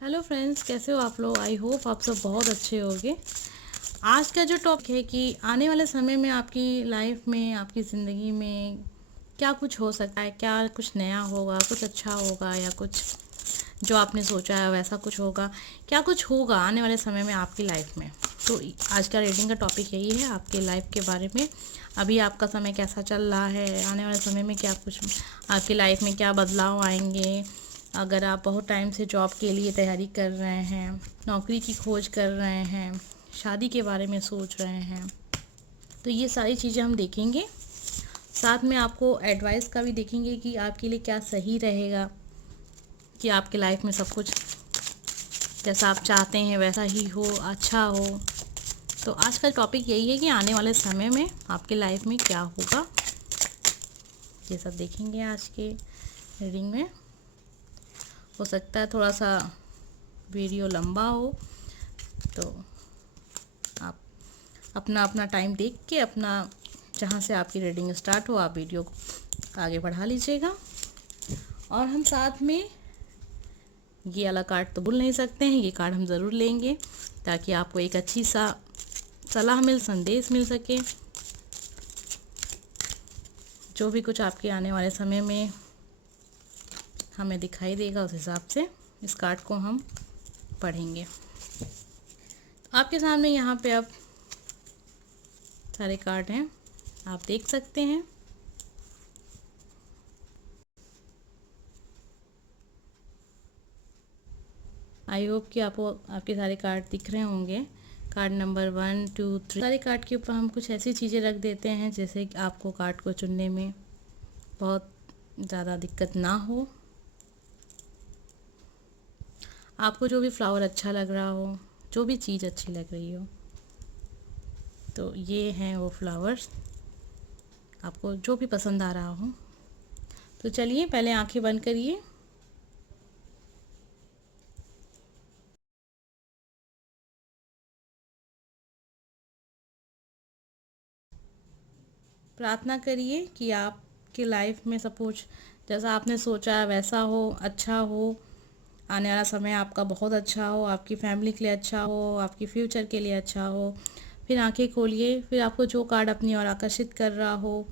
Hello friends, कैसे हो आप लोग। आई होप आप सब बहुत अच्छे होंगे। आज का जो टॉपिक है कि आने वाले समय में आपकी लाइफ में, आपकी ज़िंदगी में क्या कुछ हो सकता है, क्या कुछ नया होगा, कुछ अच्छा होगा या कुछ जो आपने सोचा है वैसा कुछ होगा, क्या कुछ होगा आने वाले समय में आपकी लाइफ में। तो आज का रीडिंग का टॉपिक यही है, आपके लाइफ के बारे में। अभी आपका समय कैसा चल रहा है, आने वाले समय में क्या कुछ आपकी लाइफ में क्या बदलाव आएंगे। अगर आप बहुत टाइम से जॉब के लिए तैयारी कर रहे हैं, नौकरी की खोज कर रहे हैं, शादी के बारे में सोच रहे हैं, तो ये सारी चीज़ें हम देखेंगे। साथ में आपको एडवाइस का भी देखेंगे कि आपके लिए क्या सही रहेगा, कि आपके लाइफ में सब कुछ जैसा आप चाहते हैं वैसा ही हो, अच्छा हो। तो आज का टॉपिक यही है कि आने वाले समय में आपके लाइफ में क्या होगा, ये सब देखेंगे आज के रीडिंग में। हो सकता है थोड़ा सा वीडियो लंबा हो, तो आप अपना अपना टाइम देख के अपना जहाँ से आपकी रीडिंग स्टार्ट हो आप वीडियो को आगे बढ़ा लीजिएगा। और हम साथ में ये वाला कार्ड तो भूल नहीं सकते हैं, ये कार्ड हम ज़रूर लेंगे ताकि आपको एक अच्छी सा सलाह संदेश मिल सके। जो भी कुछ आपके आने वाले समय में हमें दिखाई देगा उस हिसाब से इस कार्ड को हम पढ़ेंगे। आपके सामने यहाँ पे अब सारे कार्ड हैं, आप देख सकते हैं। आई होप कि आपको आपके सारे कार्ड दिख रहे होंगे। कार्ड नंबर 1 2 3 सारे कार्ड के ऊपर हम कुछ ऐसी चीज़ें रख देते हैं जैसे कि आपको कार्ड को चुनने में बहुत ज़्यादा दिक्कत ना हो। आपको जो भी फ्लावर अच्छा लग रहा हो, जो भी चीज़ अच्छी लग रही हो, तो ये हैं वो फ्लावर्स, आपको जो भी पसंद आ रहा हो। तो चलिए पहले आंखें बंद करिए। प्रार्थना करिए कि आपके लाइफ में सब कुछ जैसा आपने सोचा है वैसा हो, अच्छा हो। आने वाला समय आपका बहुत अच्छा हो, आपकी फैमिली के लिए अच्छा हो, आपकी फ्यूचर के लिए अच्छा हो। फिर आंखें खोलिए, फिर आपको जो कार्ड अपनी ओर आकर्षित कर रहा हो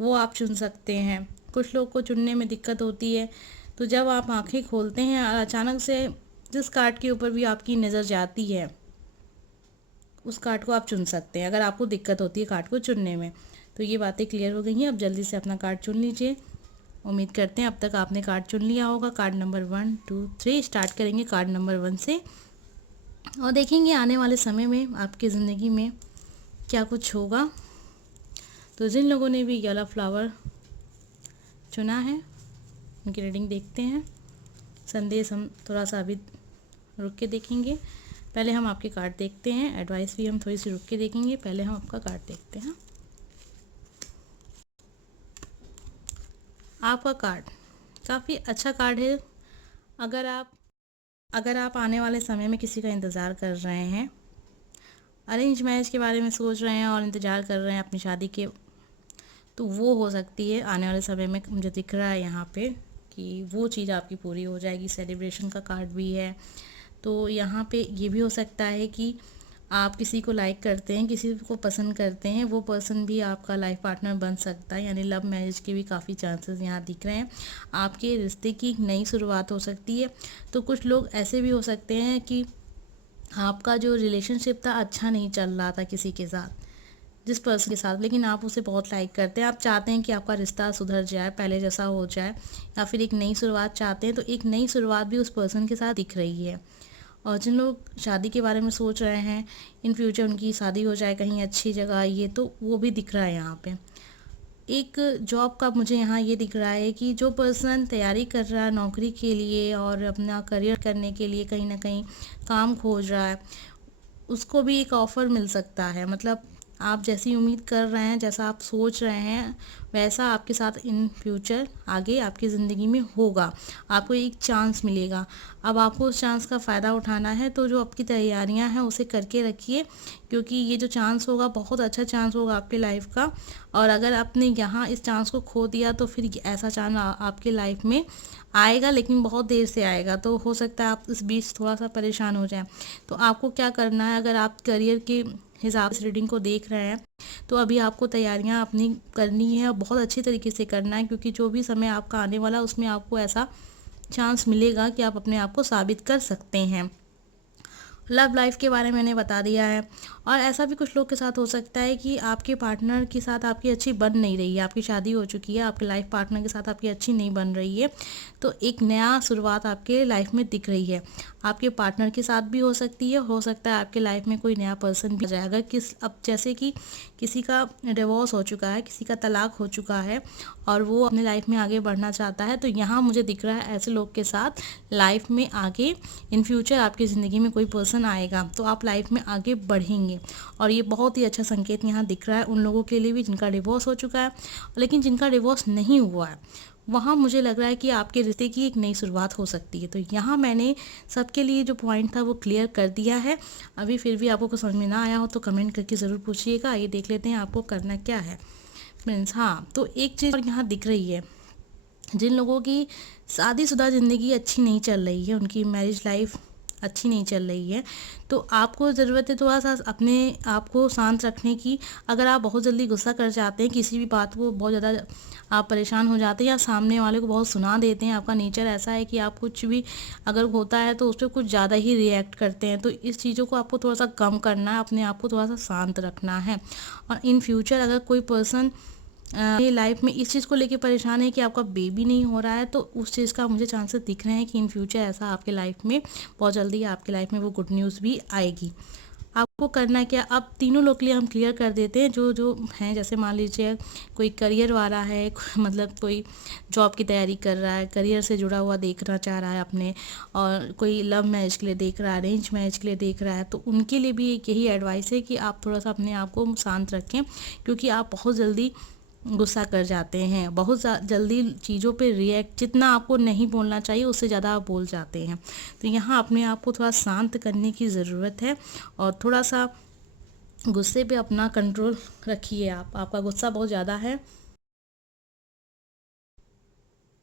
वो आप चुन सकते हैं। कुछ लोग को चुनने में दिक्कत होती है, तो जब आप आंखें खोलते हैं और अचानक से जिस कार्ड के ऊपर भी आपकी नज़र जाती है उस कार्ड को आप चुन सकते हैं अगर आपको दिक्कत होती है कार्ड को चुनने में। तो ये बातें क्लियर हो गई हैं। अब जल्दी से अपना कार्ड चुन लीजिए। उम्मीद करते हैं अब तक आपने कार्ड चुन लिया होगा। कार्ड नंबर 1 2 3 स्टार्ट करेंगे कार्ड नंबर 1 से और देखेंगे आने वाले समय में आपकी ज़िंदगी में क्या कुछ होगा। तो जिन लोगों ने भी येलो फ्लावर चुना है उनकी रीडिंग देखते हैं। संदेश हम थोड़ा सा अभी रुक के देखेंगे। पहले हम आपके कार्ड देखते हैं, एडवाइस भी हम थोड़ी सी रुक के देखेंगे। पहले हम आपका कार्ड देखते हैं। आपका कार्ड काफ़ी अच्छा कार्ड है। अगर आप आने वाले समय में किसी का इंतज़ार कर रहे हैं, अरेंज मैरिज के बारे में सोच रहे हैं और इंतज़ार कर रहे हैं अपनी शादी के, तो वो हो सकती है आने वाले समय में। मुझे दिख रहा है यहाँ पे कि वो चीज़ आपकी पूरी हो जाएगी। सेलिब्रेशन का कार्ड भी है, तो यहाँ पे ये भी हो सकता है कि आप किसी को लाइक करते हैं, किसी को पसंद करते हैं, वो पर्सन भी आपका लाइफ पार्टनर बन सकता है। यानी लव मैरिज के भी काफ़ी चांसेस यहाँ दिख रहे हैं। आपके रिश्ते की एक नई शुरुआत हो सकती है। तो कुछ लोग ऐसे भी हो सकते हैं कि आपका जो रिलेशनशिप था अच्छा नहीं चल रहा था किसी के साथ, जिस पर्सन के साथ, लेकिन आप उसे बहुत लाइक करते हैं। आप चाहते हैं कि आपका रिश्ता सुधर जाए, पहले जैसा हो जाए, या फिर एक नई शुरुआत चाहते हैं। तो एक नई शुरुआत भी उस पर्सन के साथ दिख रही है। और जिन लोग शादी के बारे में सोच रहे हैं, इन फ्यूचर उनकी शादी हो जाए कहीं अच्छी जगह, ये तो वो भी दिख रहा है यहाँ पे। एक जॉब का मुझे यहाँ ये दिख रहा है कि जो पर्सन तैयारी कर रहा है नौकरी के लिए और अपना करियर करने के लिए कहीं ना कहीं काम खोज रहा है, उसको भी एक ऑफ़र मिल सकता है। मतलब आप जैसी उम्मीद कर रहे हैं, जैसा आप सोच रहे हैं, वैसा आपके साथ इन फ्यूचर आगे आपकी ज़िंदगी में होगा। आपको एक चांस मिलेगा। अब आपको उस चांस का फ़ायदा उठाना है, तो जो आपकी तैयारियां हैं उसे करके रखिए, क्योंकि ये जो चांस होगा बहुत अच्छा चांस होगा आपके लाइफ का। और अगर आपने यहाँ इस चांस को खो दिया तो फिर ऐसा चांस आपके लाइफ में आएगा लेकिन बहुत देर से आएगा, तो हो सकता है आप इस बीच थोड़ा सा परेशान हो जाएं। तो आपको क्या करना है, अगर आप करियर के हिसाब से रीडिंग को देख रहे हैं तो अभी आपको तैयारियां अपनी करनी है और बहुत अच्छी तरीके से करना है, क्योंकि जो भी समय आपका आने वाला है उसमें आपको ऐसा चांस मिलेगा कि आप अपने आप को साबित कर सकते हैं। लव लाइफ के बारे में मैंने बता दिया है। और ऐसा भी कुछ लोग के साथ हो सकता है कि आपके पार्टनर के साथ आपकी अच्छी बन नहीं रही है, आपकी शादी हो चुकी है, आपके लाइफ पार्टनर के साथ आपकी अच्छी नहीं बन रही है, तो एक नया शुरुआत आपके लाइफ में दिख रही है। आपके पार्टनर के साथ भी हो सकती है, हो सकता है आपके लाइफ में कोई नया पर्सन भी आ जाएगा। अब जैसे कि किसी का डिवोर्स हो चुका है, किसी का तलाक हो चुका है और वो अपने लाइफ में आगे बढ़ना चाहता है, तो यहाँ मुझे दिख रहा है ऐसे लोग के साथ लाइफ में आगे इन फ्यूचर आपकी ज़िंदगी में कोई पर्सन आएगा, तो आप लाइफ में आगे बढ़ेंगे। और ये बहुत ही अच्छा संकेत यहाँ दिख रहा है उन लोगों के लिए भी जिनका डिवोर्स हो चुका है, लेकिन जिनका डिवोर्स नहीं हुआ है वहाँ मुझे लग रहा है कि आपके रिश्ते की एक नई शुरुआत हो सकती है। तो यहाँ मैंने सबके लिए जो पॉइंट था वो क्लियर कर दिया है। अभी फिर भी आपको कुछ समझ में ना आया हो तो कमेंट करके ज़रूर पूछिएगा। आइए देख लेते हैं आपको करना क्या है फ्रेंड्स। हाँ, तो एक चीज़ और यहाँ दिख रही है, जिन लोगों की शादीशुदा ज़िंदगी अच्छी नहीं चल रही है, उनकी मैरिज लाइफ अच्छी नहीं चल रही है, तो आपको ज़रूरत है थोड़ा सा अपने आप को शांत रखने की। अगर आप बहुत जल्दी गुस्सा कर जाते हैं किसी भी बात को, बहुत ज़्यादा आप परेशान हो जाते हैं या सामने वाले को बहुत सुना देते हैं, आपका नेचर ऐसा है कि आप कुछ भी अगर होता है तो उस पर कुछ ज़्यादा ही रिएक्ट करते हैं, तो इस चीज़ों को आपको थोड़ा सा कम करना है, अपने आप को थोड़ा सा शांत रखना है। और इन फ्यूचर अगर कोई पर्सन ये लाइफ में इस चीज़ को लेके परेशान है कि आपका बेबी नहीं हो रहा है, तो उस चीज़ का मुझे चांसेस दिख रहे हैं कि इन फ्यूचर ऐसा आपके लाइफ में बहुत जल्दी आपके लाइफ में वो गुड न्यूज़ भी आएगी। आपको करना क्या, अब तीनों लोग के लिए हम क्लियर कर देते हैं जो जो हैं। जैसे मान लीजिए कोई करियर वाला है, मतलब कोई जॉब की तैयारी कर रहा है, करियर से जुड़ा हुआ देखना चाह रहा है अपने, और कोई लव मैरिज के लिए देख रहा है, अरेंज मैरिज के लिए देख रहा है, तो उनके लिए भी एक यही एडवाइस है कि आप थोड़ा सा अपने आप को शांत रखें, क्योंकि आप बहुत जल्दी गुस्सा कर जाते हैं, बहुत जल्दी चीज़ों पे रिएक्ट, जितना आपको नहीं बोलना चाहिए उससे ज़्यादा आप बोल जाते हैं। तो यहाँ अपने आप को थोड़ा शांत करने की ज़रूरत है और थोड़ा सा गुस्से पे अपना कंट्रोल रखिए। आपका गुस्सा बहुत ज़्यादा है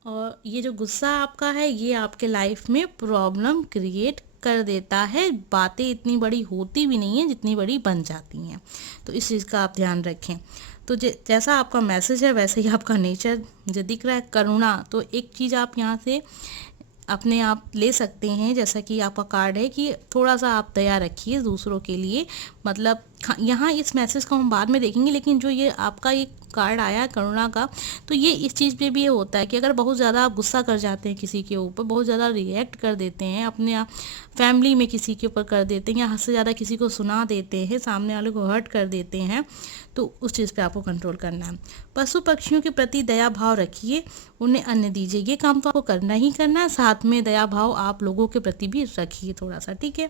और ये जो गुस्सा आपका है ये आपके लाइफ में प्रॉब्लम क्रिएट कर देता है। बातें इतनी बड़ी होती भी नहीं है जितनी बड़ी बन जाती हैं, तो इस चीज़ का आप ध्यान रखें। तो जैसा आपका मैसेज है वैसे ही आपका नेचर मुझे दिख रहा है, करुणा। तो एक चीज़ आप यहाँ से अपने आप ले सकते हैं, जैसा कि आपका कार्ड है कि थोड़ा सा आप दया रखिए दूसरों के लिए। मतलब यहाँ इस मैसेज को हम बाद में देखेंगे, लेकिन जो ये आपका ये कार्ड आया है करुणा का, तो ये इस चीज़ पे भी ये होता है कि अगर बहुत ज़्यादा आप गुस्सा कर जाते हैं किसी के ऊपर, बहुत ज़्यादा रिएक्ट कर देते हैं अपने आप फैमिली में किसी के ऊपर कर देते हैं, या हद से ज़्यादा किसी को सुना देते हैं, सामने वाले को हर्ट कर देते हैं, तो उस चीज़ पे आपको कंट्रोल करना है। पशु पक्षियों के प्रति दया भाव रखिए, उन्हें अन्न दीजिए। ये काम तो आपको करना ही करना है, साथ में दया भाव आप लोगों के प्रति भी रखिए थोड़ा सा, ठीक है।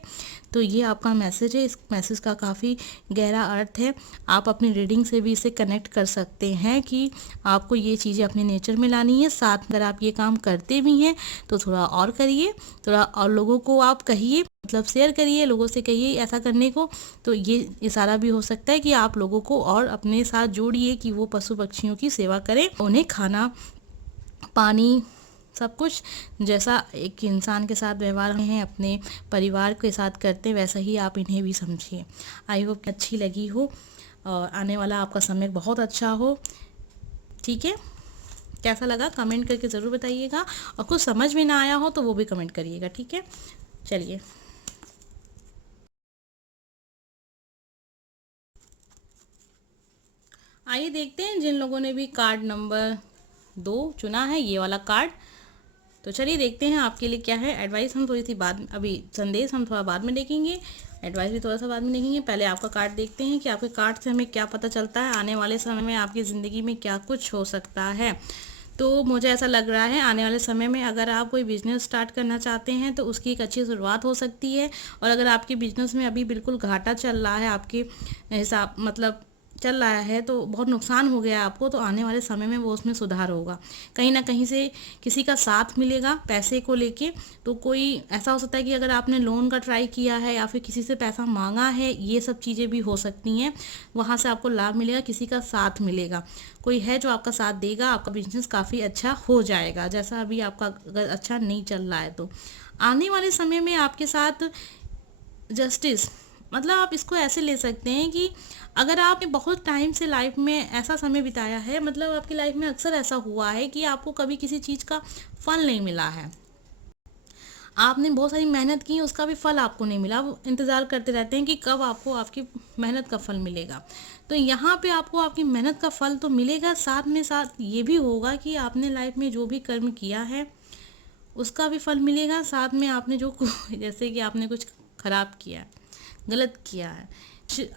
तो ये आपका मैसेज है। इस मैसेज का काफ़ी गहरा अर्थ है, आप अपनी रीडिंग से भी इसे कनेक्ट कर सकते हैं कि आपको ये चीज़ें अपने नेचर में लानी है। साथ में अगर आप ये काम करते भी हैं तो थोड़ा और करिए, थोड़ा और लोगों को आप कहिए, मतलब शेयर करिए, लोगों से कहिए ऐसा करने को। तो ये इशारा भी हो सकता है कि आप लोगों को और अपने साथ जोड़िए कि वो पशु पक्षियों की सेवा करें, उन्हें खाना पानी सब कुछ जैसा एक इंसान के साथ व्यवहार हैं अपने परिवार के साथ करते हैं, वैसा ही आप इन्हें भी समझिए। आई होप अच्छी लगी हो और आने वाला आपका समय बहुत अच्छा हो, ठीक है। कैसा लगा कमेंट करके ज़रूर बताइएगा, और कुछ समझ में ना आया हो तो वो भी कमेंट करिएगा, ठीक है। चलिए, आइए देखते हैं जिन लोगों ने भी कार्ड नंबर 2 चुना है, ये वाला कार्ड। तो चलिए देखते हैं आपके लिए क्या है एडवाइस। हम थोड़ी सी बाद, अभी संदेश हम थोड़ा बाद में देखेंगे, एडवाइस भी थोड़ा सा बाद में देखेंगे। पहले आपका कार्ड देखते हैं कि आपके कार्ड से हमें क्या पता चलता है, आने वाले समय में आपकी ज़िंदगी में क्या कुछ हो सकता है। तो मुझे ऐसा लग रहा है आने वाले समय में अगर आप कोई बिज़नेस स्टार्ट करना चाहते हैं तो उसकी एक अच्छी शुरुआत हो सकती है। और अगर आपके बिज़नेस में अभी बिल्कुल घाटा चल रहा है, आपके हिसाब मतलब चल रहा है तो बहुत नुकसान हो गया आपको, तो आने वाले समय में वो उसमें सुधार होगा। कहीं न कहीं से किसी का साथ मिलेगा पैसे को लेके। तो कोई ऐसा हो सकता है कि अगर आपने लोन का ट्राई किया है या फिर किसी से पैसा माँगा है, ये सब चीज़ें भी हो सकती हैं। वहाँ से आपको लाभ मिलेगा, किसी का साथ मिलेगा। कोई है जो आपका साथ देगा, आपका बिज़नेस काफ़ी अच्छा हो जाएगा, जैसा अभी आपका अगर अच्छा नहीं चल रहा है तो। आने वाले समय में आपके साथ जस्टिस, मतलब आप इसको ऐसे ले सकते हैं कि अगर आपने बहुत टाइम से लाइफ में ऐसा समय बिताया है, मतलब आपकी लाइफ में अक्सर ऐसा हुआ है कि आपको कभी किसी चीज़ का फल नहीं मिला है। आपने बहुत सारी मेहनत की, उसका भी फल आपको नहीं मिला। वो इंतज़ार करते रहते हैं कि कब आपको आपकी मेहनत का फल मिलेगा। तो यहाँ पे आपको आपकी मेहनत का फल तो मिलेगा, साथ में साथ ये भी होगा कि आपने लाइफ में जो भी कर्म किया है उसका भी फल मिलेगा। साथ में आपने जो जैसे कि आपने कुछ खराब किया है, गलत किया है,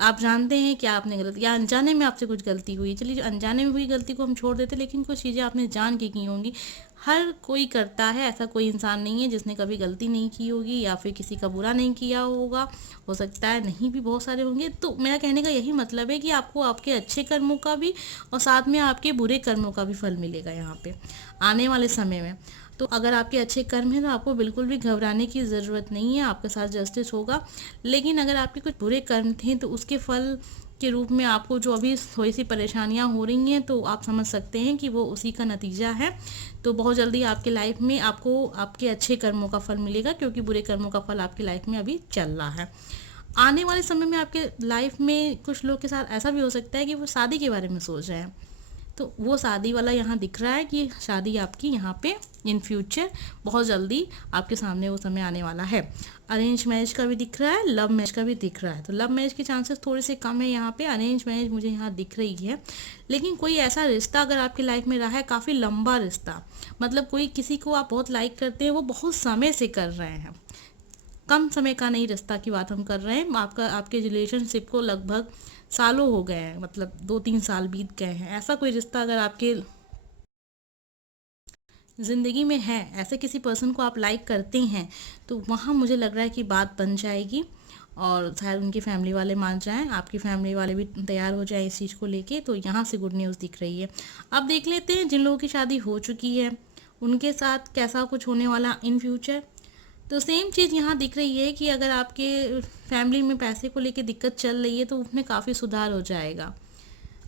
आप जानते हैं कि आपने गलत या अनजाने में आपसे कुछ गलती हुई, चलिए जो अनजाने में हुई गलती को हम छोड़ देते, लेकिन कुछ चीज़ें आपने जान के की होंगी। हर कोई करता है, ऐसा कोई इंसान नहीं है जिसने कभी गलती नहीं की होगी या फिर किसी का बुरा नहीं किया होगा। हो सकता है नहीं भी, बहुत सारे होंगे। तो मेरा कहने का यही मतलब है कि आपको आपके अच्छे कर्मों का भी और साथ में आपके बुरे कर्मों का भी फल मिलेगा यहाँ पे आने वाले समय में। तो अगर आपके अच्छे कर्म हैं तो आपको बिल्कुल भी घबराने की ज़रूरत नहीं है, आपके साथ जस्टिस होगा। लेकिन अगर आपके कुछ बुरे कर्म थे तो उसके फल के रूप में आपको जो अभी थोड़ी सी परेशानियां हो रही हैं, तो आप समझ सकते हैं कि वो उसी का नतीजा है। तो बहुत जल्दी आपके लाइफ में आपको आपके अच्छे कर्मों का फल मिलेगा, क्योंकि बुरे कर्मों का फल आपकी लाइफ में अभी चल रहा है। आने वाले समय में आपके लाइफ में कुछ लोग के साथ ऐसा भी हो सकता है कि वो शादी के बारे में सोच रहे हैं। तो वो शादी वाला यहाँ दिख रहा है कि शादी आपकी यहाँ पे इन फ्यूचर बहुत जल्दी आपके सामने वो समय आने वाला है। अरेंज मैरिज का भी दिख रहा है, लव मैरिज का भी दिख रहा है। तो लव मैरिज के चांसेस थोड़े से कम है यहाँ पे, अरेंज मैरिज मुझे यहाँ दिख रही है। लेकिन कोई ऐसा रिश्ता अगर आपकी लाइफ में रहा है, काफ़ी लंबा रिश्ता, मतलब कोई किसी को आप बहुत लाइक करते हैं, वो बहुत समय से कर रहे हैं, कम समय का नहीं रिश्ता की बात हम कर रहे हैं, आपका आपके रिलेशनशिप को लगभग सालों हो गए हैं, मतलब 2-3 साल बीत गए हैं। ऐसा कोई रिश्ता अगर आपके ज़िंदगी में है, ऐसे किसी पर्सन को आप लाइक करते हैं, तो वहाँ मुझे लग रहा है कि बात बन जाएगी और शायद उनकी फैमिली वाले मान जाएं, आपकी फैमिली वाले भी तैयार हो जाए इस चीज़ को लेके। तो यहाँ से गुड न्यूज़ दिख रही है। अब देख लेते हैं जिन लोगों की शादी हो चुकी है उनके साथ कैसा कुछ होने वाला इन फ्यूचर। तो सेम चीज़ यहाँ दिख रही है कि अगर आपके फैमिली में पैसे को लेके दिक्कत चल रही है तो उसमें काफ़ी सुधार हो जाएगा।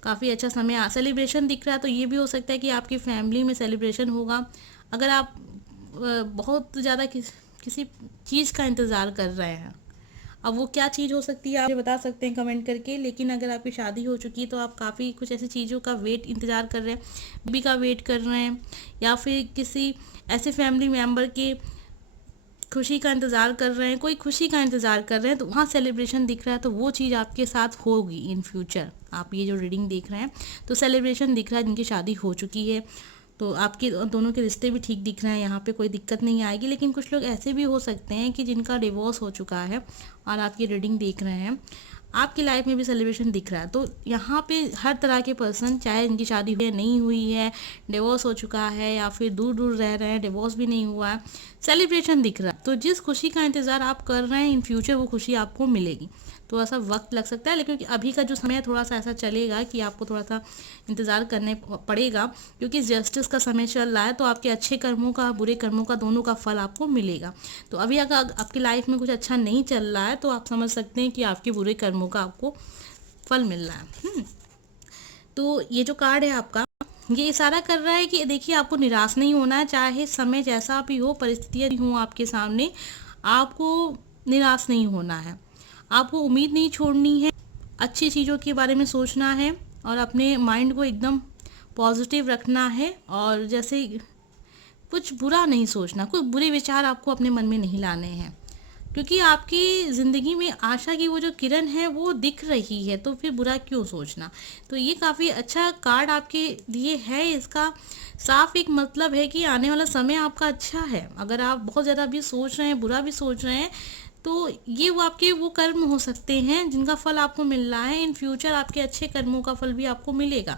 काफ़ी अच्छा समय सेलिब्रेशन दिख रहा है, तो ये भी हो सकता है कि आपकी फैमिली में सेलिब्रेशन होगा। अगर आप बहुत ज़्यादा किसी चीज़ का इंतज़ार कर रहे हैं, अब वो क्या चीज़ हो सकती है आप मुझे बता सकते हैं कमेंट करके। लेकिन अगर आपकी शादी हो चुकी है तो आप काफ़ी कुछ ऐसी चीज़ों का इंतज़ार कर रहे हैं, बेबी का वेट कर रहे हैं, या फिर किसी ऐसे फैमिली मेम्बर के खुशी का इंतज़ार कर रहे हैं, कोई खुशी का इंतज़ार कर रहे हैं, तो वहाँ सेलिब्रेशन दिख रहा है। तो वो चीज़ आपके साथ होगी इन फ्यूचर। आप ये जो रीडिंग देख रहे हैं तो सेलिब्रेशन दिख रहा है, जिनकी शादी हो चुकी है तो आपके दोनों के रिश्ते भी ठीक दिख रहे हैं, यहाँ पे कोई दिक्कत नहीं आएगी। लेकिन कुछ लोग ऐसे भी हो सकते हैं कि जिनका डिवोर्स हो चुका है और आप ये रीडिंग देख रहे हैं, आपकी लाइफ में भी सेलिब्रेशन दिख रहा है। तो यहाँ पे हर तरह के पर्सन, चाहे इनकी शादी हुई है नहीं हुई है, डिवोर्स हो चुका है या फिर दूर दूर रह रहे हैं, डिवोर्स भी नहीं हुआ है, सेलिब्रेशन दिख रहा है। तो जिस खुशी का इंतज़ार आप कर रहे हैं इन फ्यूचर वो खुशी आपको मिलेगी। थोड़ा सा वक्त लग सकता है, लेकिन अभी का जो समय है थोड़ा सा ऐसा चलेगा कि आपको थोड़ा सा इंतज़ार करने पड़ेगा, क्योंकि जस्टिस का समय चल रहा है। तो आपके अच्छे कर्मों का बुरे कर्मों का दोनों का फल आपको मिलेगा। तो अभी अगर आपकी लाइफ में कुछ अच्छा नहीं चल रहा है तो आप समझ सकते हैं कि आपके बुरे कर्मों का आपको फल मिल रहा है। तो ये जो कार्ड है आपका, ये इशारा कर रहा है कि देखिए आपको निराश नहीं होना है, चाहे समय जैसा भी हो, परिस्थितियाँ भी हों आपके सामने, आपको निराश नहीं होना है, आपको उम्मीद नहीं छोड़नी है, अच्छी चीज़ों के बारे में सोचना है और अपने माइंड को एकदम पॉजिटिव रखना है। और जैसे कुछ बुरा नहीं सोचना, कोई बुरे विचार आपको अपने मन में नहीं लाने हैं, क्योंकि आपकी ज़िंदगी में आशा की वो जो किरण है वो दिख रही है, तो फिर बुरा क्यों सोचना। तो ये काफ़ी अच्छा कार्ड आपके लिए है। इसका साफ एक मतलब है कि आने वाला समय आपका अच्छा है। अगर आप बहुत ज़्यादा भी सोच रहे हैं, बुरा भी सोच रहे हैं, तो ये वो आपके वो कर्म हो सकते हैं जिनका फल आपको मिल रहा है। इन फ्यूचर आपके अच्छे कर्मों का फल भी आपको मिलेगा,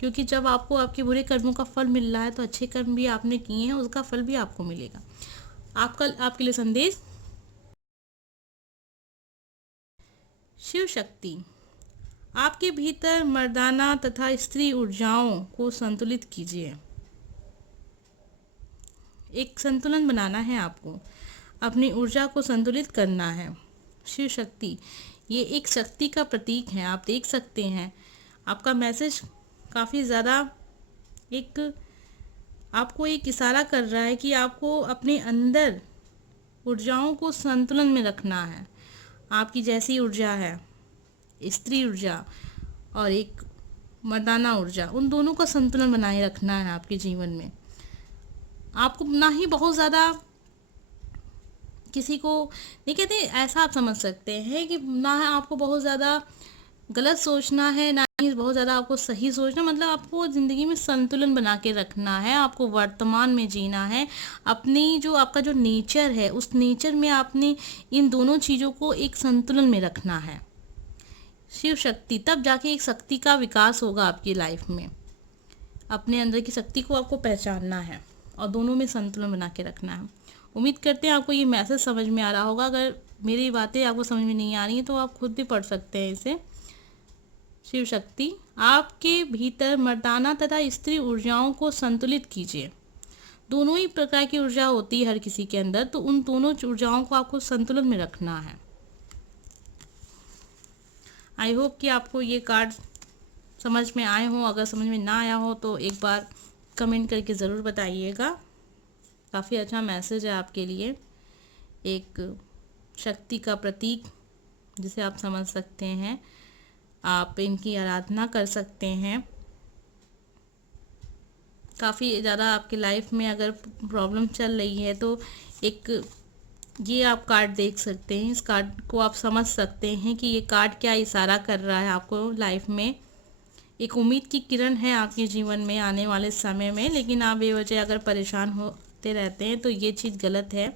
क्योंकि जब आपको आपके बुरे कर्मों का फल मिल रहा है तो अच्छे कर्म भी आपने किए हैं उसका फल भी आपको मिलेगा। आपके लिए संदेश, शिव शक्ति, आपके भीतर मर्दाना तथा स्त्री ऊर्जाओं को संतुलित कीजिए। एक संतुलन बनाना है आपको, अपनी ऊर्जा को संतुलित करना है। शिव शक्ति, ये एक शक्ति का प्रतीक है। आप देख सकते हैं आपका मैसेज काफ़ी ज़्यादा एक आपको एक इशारा कर रहा है कि आपको अपने अंदर ऊर्जाओं को संतुलन में रखना है। आपकी जैसी ऊर्जा है, स्त्री ऊर्जा और एक मर्दाना ऊर्जा, उन दोनों का संतुलन बनाए रखना है आपके जीवन में। आपको ना ही बहुत ज़्यादा किसी को नहीं कहते, ऐसा आप समझ सकते हैं कि ना आपको बहुत ज़्यादा गलत सोचना है, ना ही बहुत ज़्यादा आपको सही सोचना। मतलब आपको ज़िंदगी में संतुलन बना के रखना है, आपको वर्तमान में जीना है। अपनी जो आपका जो नेचर है, उस नेचर में आपने इन दोनों चीज़ों को एक संतुलन में रखना है। शिव शक्ति, तब जाके एक शक्ति का विकास होगा आपकी लाइफ में। अपने अंदर की शक्ति को आपको पहचानना है और दोनों में संतुलन बना के रखना है। उम्मीद करते हैं आपको ये मैसेज समझ में आ रहा होगा। अगर मेरी बातें आपको समझ में नहीं आ रही हैं तो आप खुद भी पढ़ सकते हैं इसे। शिव शक्ति, आपके भीतर मर्दाना तथा स्त्री ऊर्जाओं को संतुलित कीजिए। दोनों ही प्रकार की ऊर्जा होती है हर किसी के अंदर, तो उन दोनों ऊर्जाओं को आपको संतुलन में रखना है। आई होप कि आपको ये कार्ड समझ में आए हों। अगर समझ में ना आया हो तो एक बार कमेंट करके ज़रूर बताइएगा। काफ़ी अच्छा मैसेज है आपके लिए, एक शक्ति का प्रतीक जिसे आप समझ सकते हैं। आप इनकी आराधना कर सकते हैं। काफ़ी ज़्यादा आपकी लाइफ में अगर प्रॉब्लम चल रही है तो एक ये आप कार्ड देख सकते हैं। इस कार्ड को आप समझ सकते हैं कि ये कार्ड क्या इशारा कर रहा है आपको लाइफ में। एक उम्मीद की किरण है आपके जीवन में आने वाले समय में, लेकिन आप बेवजह अगर परेशान होते रहते हैं तो ये चीज़ गलत है।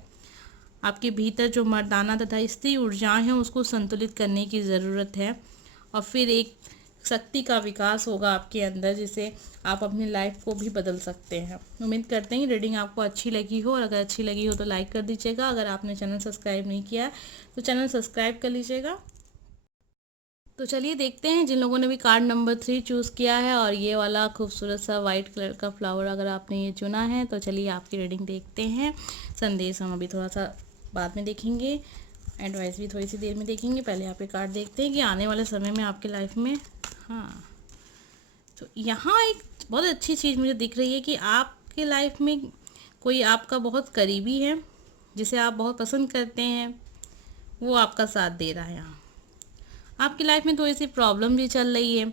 आपके भीतर जो मर्दाना तथा स्त्री ऊर्जाएं हैं उसको संतुलित करने की ज़रूरत है और फिर एक शक्ति का विकास होगा आपके अंदर, जिसे आप अपनी लाइफ को भी बदल सकते हैं। उम्मीद करते हैं रीडिंग आपको अच्छी लगी हो, और अगर अच्छी लगी हो तो लाइक कर दीजिएगा। अगर आपने चैनल सब्सक्राइब नहीं किया तो चैनल सब्सक्राइब कर लीजिएगा। तो चलिए देखते हैं जिन लोगों ने भी कार्ड नंबर 3 चूज़ किया है और ये वाला खूबसूरत सा वाइट कलर का फ्लावर अगर आपने ये चुना है, तो चलिए आपकी रीडिंग देखते हैं। संदेश हम अभी थोड़ा सा बाद में देखेंगे, एडवाइस भी थोड़ी सी देर में देखेंगे। पहले आप ये कार्ड देखते हैं कि आने वाले समय में आपकी लाइफ में, हाँ, तो यहाँ एक बहुत अच्छी चीज़ मुझे दिख रही है कि आपके लाइफ में कोई आपका बहुत करीबी है जिसे आप बहुत पसंद करते हैं, वो आपका साथ दे रहा है। यहाँ आपकी लाइफ में थोड़ी सी प्रॉब्लम भी चल रही है।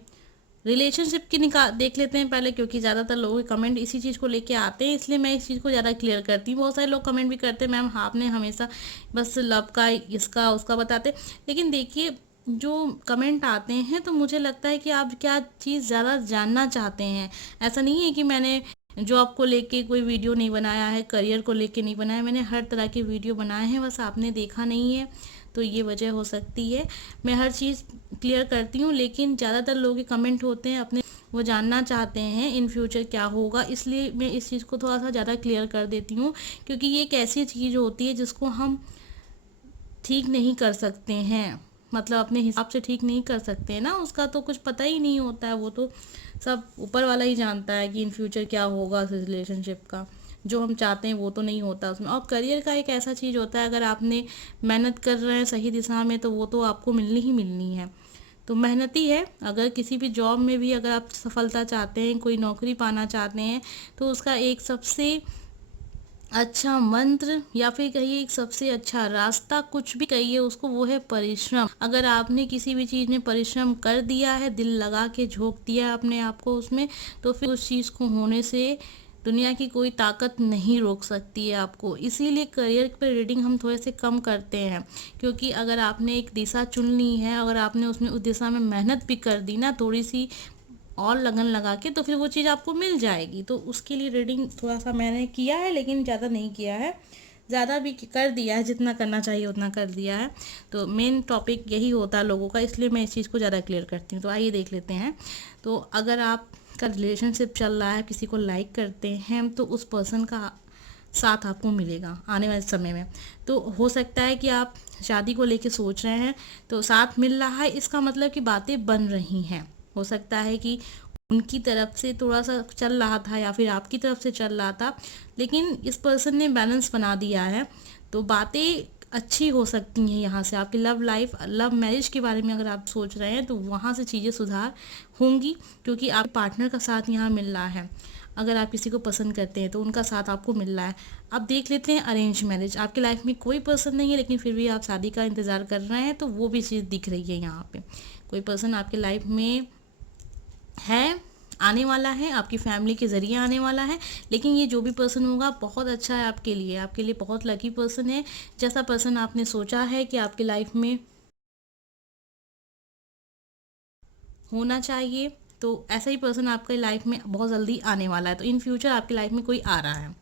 रिलेशनशिप की देख लेते हैं पहले, क्योंकि ज़्यादातर लोगों के कमेंट इसी चीज़ को लेके आते हैं, इसलिए मैं इस चीज़ को ज़्यादा क्लियर करती हूँ। बहुत सारे लोग कमेंट भी करते हैं, मैम आपने हमेशा बस लव का इसका उसका बताते, लेकिन देखिए जो कमेंट आते हैं तो मुझे लगता है कि आप क्या चीज़ ज़्यादा जानना चाहते हैं। ऐसा नहीं है कि मैंने जॉब को लेके कोई वीडियो नहीं बनाया है, करियर को लेके नहीं बनाया, मैंने हर तरह के वीडियो बनाए हैं, बस आपने देखा नहीं है, तो ये वजह हो सकती है। मैं हर चीज़ क्लियर करती हूँ, लेकिन ज़्यादातर लोग के कमेंट होते हैं अपने वो जानना चाहते हैं इन फ्यूचर क्या होगा, इसलिए मैं इस चीज़ को थोड़ा सा ज़्यादा क्लियर कर देती हूँ, क्योंकि ये एक ऐसी चीज़ होती है जिसको हम ठीक नहीं कर सकते हैं, मतलब अपने हिसाब से ठीक नहीं कर सकते हैं ना, उसका तो कुछ पता ही नहीं होता है, वो तो सब ऊपर वाला ही जानता है कि इन फ्यूचर क्या होगा रिलेशनशिप का। जो हम चाहते हैं वो तो नहीं होता उसमें। और करियर का एक ऐसा चीज़ होता है, अगर आपने मेहनत कर रहे हैं सही दिशा में तो वो तो आपको मिलनी ही मिलनी है। तो मेहनती है, अगर किसी भी जॉब में भी अगर आप सफलता चाहते हैं, कोई नौकरी पाना चाहते हैं, तो उसका एक सबसे अच्छा मंत्र या फिर कहिए एक सबसे अच्छा रास्ता, कुछ भी कहिए उसको, वो है परिश्रम। अगर आपने किसी भी चीज़ में परिश्रम कर दिया है, दिल लगा के झोंक दिया है अपने आप को उसमें, तो फिर उस चीज़ को होने से दुनिया की कोई ताकत नहीं रोक सकती है आपको। इसीलिए करियर पर रीडिंग हम थोड़े से कम करते हैं, क्योंकि अगर आपने एक दिशा चुन ली है, अगर आपने उसमें उस दिशा में मेहनत भी कर दी ना थोड़ी सी और लगन लगा के, तो फिर वो चीज़ आपको मिल जाएगी। तो उसके लिए रीडिंग थोड़ा सा मैंने किया है, लेकिन ज़्यादा नहीं किया है, ज़्यादा भी कर दिया है, जितना करना चाहिए उतना कर दिया है। तो मेन टॉपिक यही होता है लोगों का, इसलिए मैं इस चीज़ को ज़्यादा क्लियर करती हूँ। तो आइए देख लेते हैं। तो अगर आपका रिलेशनशिप चल रहा है, किसी को लाइक करते हैं, तो उस पर्सन का साथ आपको मिलेगा आने वाले समय में। तो हो सकता है कि आप शादी को लेके सोच रहे हैं तो साथ मिल रहा है, इसका मतलब कि बातें बन रही हैं। हो सकता है कि उनकी तरफ से थोड़ा सा चल रहा था या फिर आपकी तरफ से चल रहा था, लेकिन इस पर्सन ने बैलेंस बना दिया है। तो बातें अच्छी हो सकती हैं यहाँ से। आपकी लव लाइफ, लव मैरिज के बारे में अगर आप सोच रहे हैं तो वहाँ से चीज़ें सुधार होंगी, क्योंकि आप पार्टनर का साथ यहाँ मिल रहा है। अगर आप किसी को पसंद करते हैं तो उनका साथ आपको मिल रहा है। अब देख लेते हैं अरेंज मैरिज। आपकी लाइफ में कोई पर्सन नहीं है लेकिन फिर भी आप शादी का इंतज़ार कर रहे हैं, तो वो भी चीज़ दिख रही है यहाँ पे। कोई पर्सन आपके लाइफ में है, आने वाला है, आपकी फैमिली के ज़रिए आने वाला है। लेकिन ये जो भी पर्सन होगा बहुत अच्छा है आपके लिए बहुत लकी पर्सन है। जैसा पर्सन आपने सोचा है कि आपकी लाइफ में होना चाहिए, तो ऐसा ही पर्सन आपके लाइफ में बहुत जल्दी आने वाला है। तो इन फ्यूचर आपकी लाइफ में कोई आ रहा है।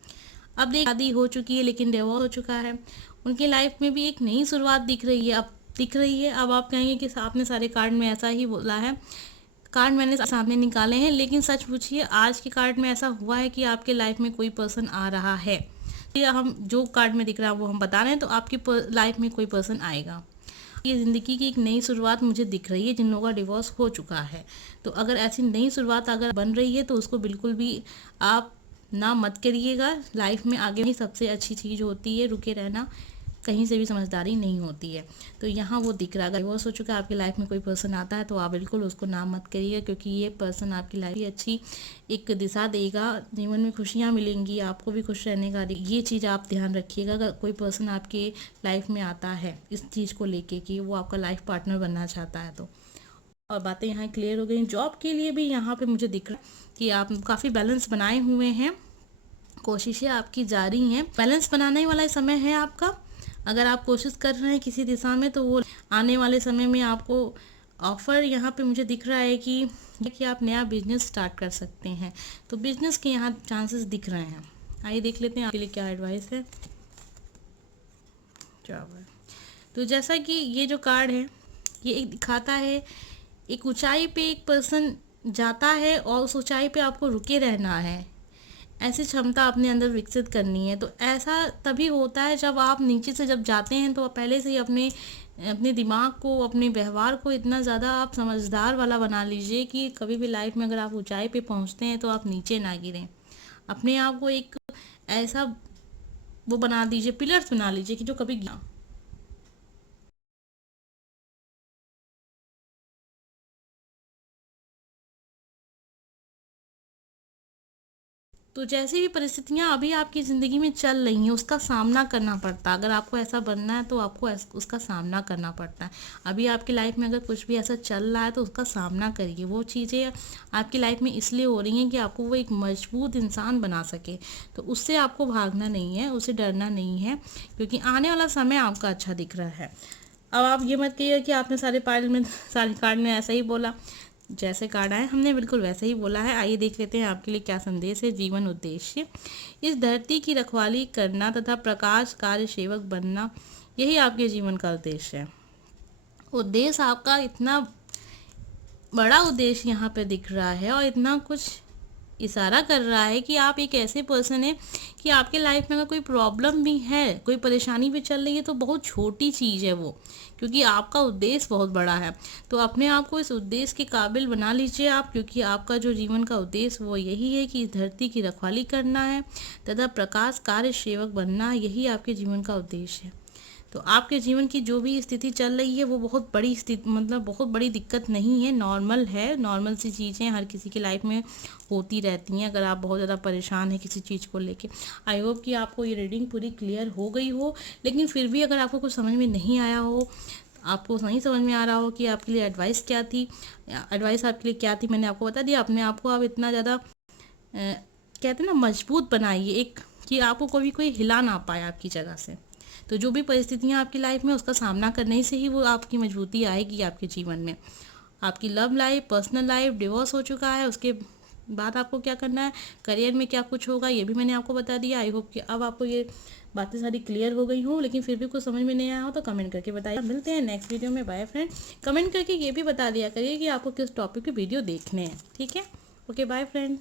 अब देख, शादी हो चुकी है लेकिन डिवोर्स हो चुका है, उनकी लाइफ में भी एक नई शुरुआत दिख रही है। अब आप कहेंगे कि आपने सारे कार्ड में ऐसा ही बोला है। कार्ड मैंने सामने निकाले हैं, लेकिन सच पूछिए आज के कार्ड में ऐसा हुआ है कि आपके लाइफ में कोई पर्सन आ रहा है। ये हम जो कार्ड में दिख रहा है वो हम बता रहे हैं, तो आपकी लाइफ में कोई पर्सन आएगा। ये ज़िंदगी की एक नई शुरुआत मुझे दिख रही है जिन लोगों का डिवोर्स हो चुका है। तो अगर ऐसी नई शुरुआत अगर बन रही है तो उसको बिल्कुल भी आप ना मत करिएगा। लाइफ में आगे ही सबसे अच्छी चीज़ होती है रुके रहना, कहीं से भी समझदारी नहीं होती है। तो यहाँ वो दिख रहा है। अगर डिवोर्स हो चुका है, आपकी लाइफ में कोई पर्सन आता है तो आप बिल्कुल उसको ना मत करिएगा, क्योंकि ये पर्सन आपकी लाइफ की अच्छी एक दिशा देगा। जीवन में खुशियाँ मिलेंगी, आपको भी खुश रहने का, ये चीज़ आप ध्यान रखिएगा। अगर कोई पर्सन आपके लाइफ में आता है इस चीज़ को लेके कि वो आपका लाइफ पार्टनर बनना चाहता है तो। और बातें यहाँ क्लियर हो गई। जॉब के लिए भी यहाँ पे मुझे दिख रहा है कि आप काफ़ी बैलेंस बनाए हुए हैं, कोशिशें आपकी जारी हैं। बैलेंस बनाने वाला समय है आपका। अगर आप कोशिश कर रहे हैं किसी दिशा में तो वो आने वाले समय में आपको ऑफर यहाँ पे मुझे दिख रहा है कि आप नया बिजनेस स्टार्ट कर सकते हैं। तो बिजनेस के यहाँ चांसेस दिख रहे हैं। आइए देख लेते हैं आपके लिए क्या एडवाइस है। तो जैसा कि ये जो कार्ड है ये एक दिखाता है, एक ऊंचाई पे एक पर्सन जाता है और उस ऊंचाई पे आपको रुके रहना है। ऐसी क्षमता अपने अंदर विकसित करनी है। तो ऐसा तभी होता है जब आप नीचे से जब जाते हैं तो पहले से ही अपने अपने दिमाग को, अपने व्यवहार को इतना ज़्यादा आप समझदार वाला बना लीजिए कि कभी भी लाइफ में अगर आप ऊंचाई पे पहुंचते हैं तो आप नीचे ना गिरें। अपने आप को एक ऐसा वो बना दीजिए, पिलर्स बना लीजिए कि जो कभी गिरा। तो जैसी भी परिस्थितियां अभी आपकी ज़िंदगी में चल रही हैं उसका सामना करना पड़ता है। अगर आपको ऐसा बनना है तो आपको उसका सामना करना पड़ता है। अभी आपकी लाइफ में अगर कुछ भी ऐसा चल रहा है तो उसका सामना करिए। वो चीज़ें आपकी लाइफ में इसलिए हो रही हैं कि आपको वो एक मजबूत इंसान बना सके। तो उससे आपको भागना नहीं है, उससे डरना नहीं है, क्योंकि आने वाला समय आपका अच्छा दिख रहा है। अब आप ये मत कहिए कि आपने सारे कार्ड में ऐसा ही बोला। जैसे कार्ड आए हमने बिल्कुल वैसे ही बोला है। आइए देख लेते हैं आपके लिए क्या संदेश है। जीवन उद्देश्य, इस धरती की रखवाली करना तथा प्रकाश कार्य सेवक बनना, यही आपके जीवन का उद्देश्य है। उद्देश्य आपका इतना बड़ा उद्देश्य यहाँ पे दिख रहा है और इतना कुछ इशारा कर रहा है कि आप एक ऐसे पर्सन है कि आपके लाइफ में अगर कोई प्रॉब्लम भी है, कोई परेशानी भी चल रही है तो बहुत छोटी चीज़ है वो, क्योंकि आपका उद्देश्य बहुत बड़ा है। तो अपने आप को इस उद्देश्य के काबिल बना लीजिए आप, क्योंकि आपका जो जीवन का उद्देश्य वो यही है कि इस धरती की रखवाली करना है तथा प्रकाश कार्य सेवक बनना, यही आपके जीवन का उद्देश्य है। तो आपके जीवन की जो भी स्थिति चल रही है वो बहुत बड़ी स्थिति, मतलब बहुत बड़ी दिक्कत नहीं है, नॉर्मल है। नॉर्मल सी चीज़ें हर किसी की लाइफ में होती रहती हैं। अगर आप बहुत ज़्यादा परेशान हैं किसी चीज़ को लेके, आई होप कि आपको ये रीडिंग पूरी क्लियर हो गई हो। लेकिन फिर भी अगर आपको कुछ समझ में नहीं आया हो, आपको नहीं समझ में आ रहा हो कि आपके लिए एडवाइस क्या थी, एडवाइस आपके लिए क्या थी, मैंने आपको बता दिया। अपने आप को आप इतना ज़्यादा कहते हैं ना मजबूत बनाइए, एक कि आपको कभी कोई हिला ना पाए आपकी जगह से। तो जो भी परिस्थितियां आपकी लाइफ में उसका सामना करने से ही वो आपकी मजबूती आएगी आपके जीवन में। आपकी love life, personal life, divorce हो चुका है, उसके बाद आपको क्या करना है, करियर में क्या कुछ होगा, ये भी मैंने आपको बता दिया। आई होप कि अब आपको ये बातें सारी क्लियर हो गई हों। लेकिन फिर भी कुछ समझ में नहीं आया हो तो कमेंट करके बताइए। मिलते हैं नेक्स्ट वीडियो में। Bye friend. कमेंट करके ये भी बता दिया करिए कि आपको किस टॉपिक पे वीडियो देखने हैं। ठीक है, ओके, बाय फ्रेंड।